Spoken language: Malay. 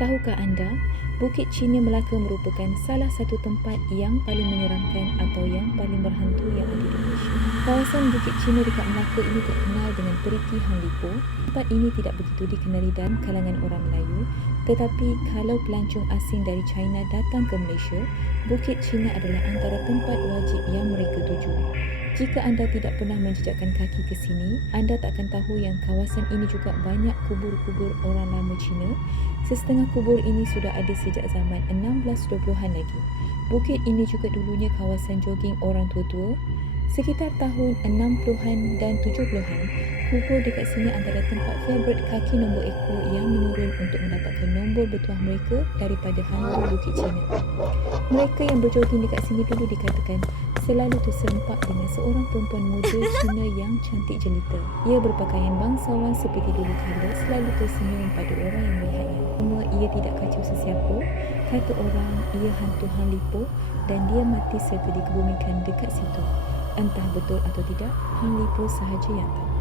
Tahukah anda, Bukit Cina Melaka merupakan salah satu tempat yang paling menyeramkan atau yang paling berhantu yang ada di Malaysia. Kawasan Bukit Cina dekat Melaka ini terkenal dengan Periti Hang Lipo. Tempat ini tidak begitu dikenali dalam kalangan orang Melayu, tetapi kalau pelancong asing dari China datang ke Malaysia, Bukit Cina adalah antara tempat wajib yang mereka tuju. Jika anda tidak pernah menjejakkan kaki ke sini, anda tak akan tahu yang kawasan ini juga banyak kubur-kubur orang lama Cina. Sesetengah kubur ini sudah ada sejak zaman 1620-an lagi. Bukit ini juga dulunya kawasan jogging orang tua-tua. Sekitar tahun 60-an dan 70-an, kubur dekat sini antara tempat favourite kaki nombor ekor yang menurun untuk mendapatkan nombor bertuah mereka daripada hantu Bukit Cina. Mereka yang berjogging dekat sini dulu dikatakan selalu terserempak dengan seorang perempuan muda Cina yang cantik jelita. Ia berpakaian bangsawan seperti dulu kala, selalu tersenyum pada orang yang melihatnya. Cuma ia tidak kacau sesiapa, kata orang ia hantu Hang Lipo dan dia mati serta dikebumikan dekat situ. Entah betul atau tidak, Hang Lipo sahaja yang tahu.